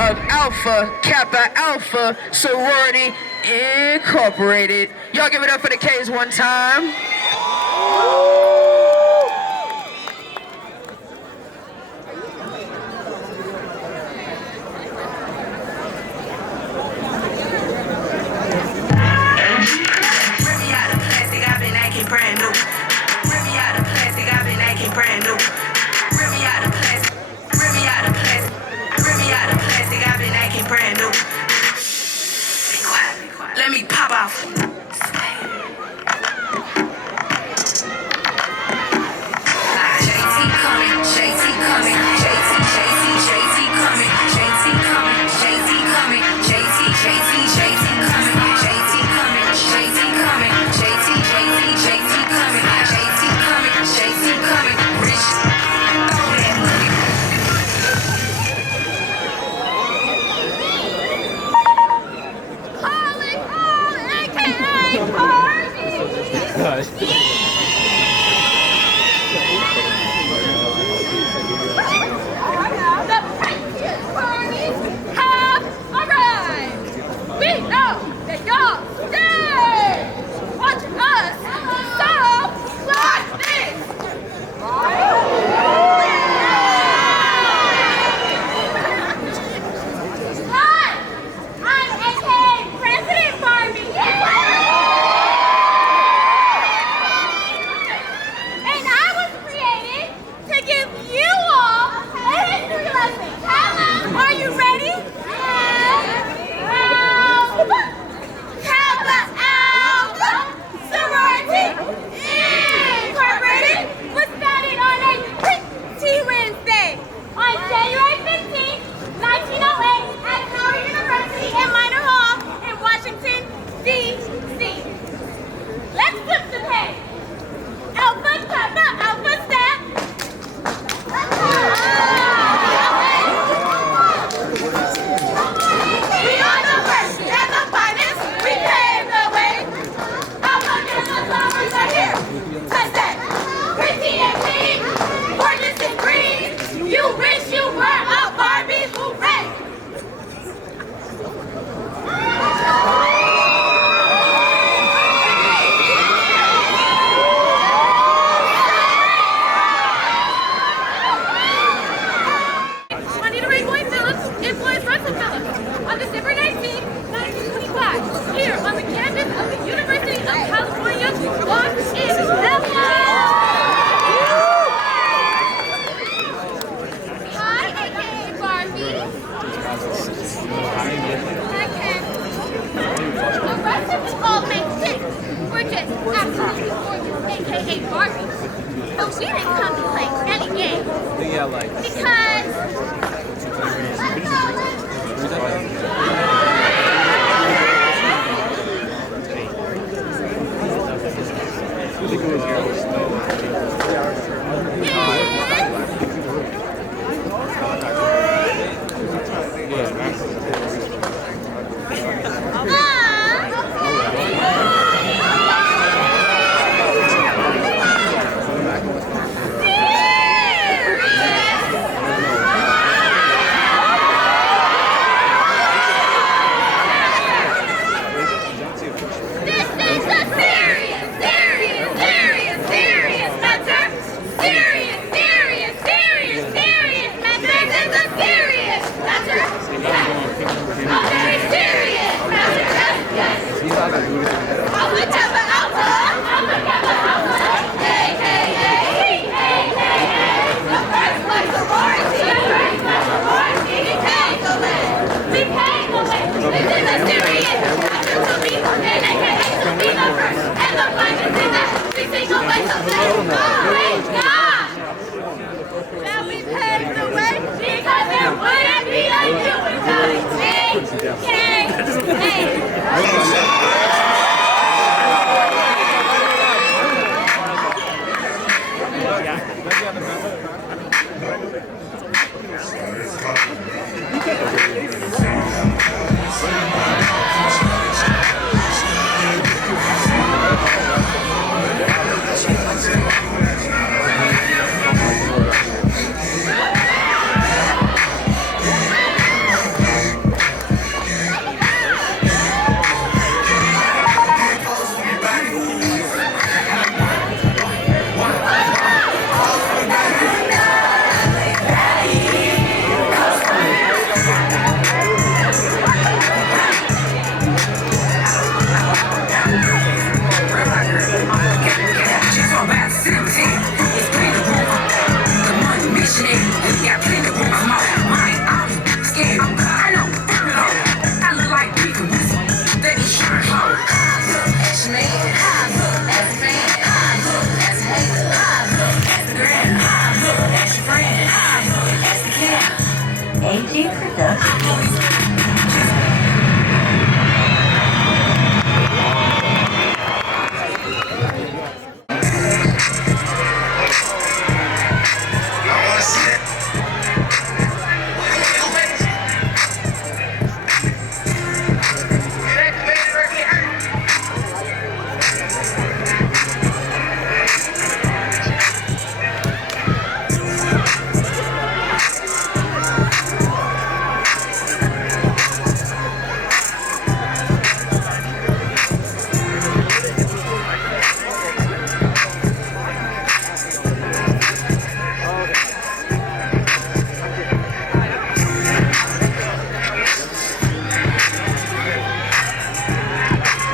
of Alpha Kappa Alpha Sorority Incorporated. Y'all give it up for the K's one time. Brand new. Rip me out of plastic, I've been acting brand new. Rip me out of plastic, rip me out of plastic, rip me out of plastic, I've been acting brand new. Be quiet, be quiet. Let me pop off. JT coming, JT coming, JT coming, JT coming, JT coming, JT coming, JT coming, JT coming, JT coming, JT coming, rich, throw that money. Calling all AKA parties. The precious parties have arrived. We know that y'all stay watching us, so like this. Hi, I'm AKA President Barbie. And I was created to give you all a history lesson. Are you ready? Alpha Kappa Alpha Sorority Incorporated was founded on a pretty Wednesday on January 15, 1908 at Howard University in Minor Hall in Washington, D.C. Let's flip the page. Alpha Kappa Alpha Staff. We are the first and the finest. We pave the way. Alpha Kappa flowers are here to stay. Pretty and clean, gorgeous and green. You wish you were a Barbie, hooray! Juanita Ray Boyd Phillips employs Russell Phillips on December 19, 1925, here on the campus of the University of California, Los Angeles. Hi, AKA Barbie. The rest of it all makes sense. We're just absolutely gorgeous, AKA Barbie. So we didn't come to play any game. Because Yes.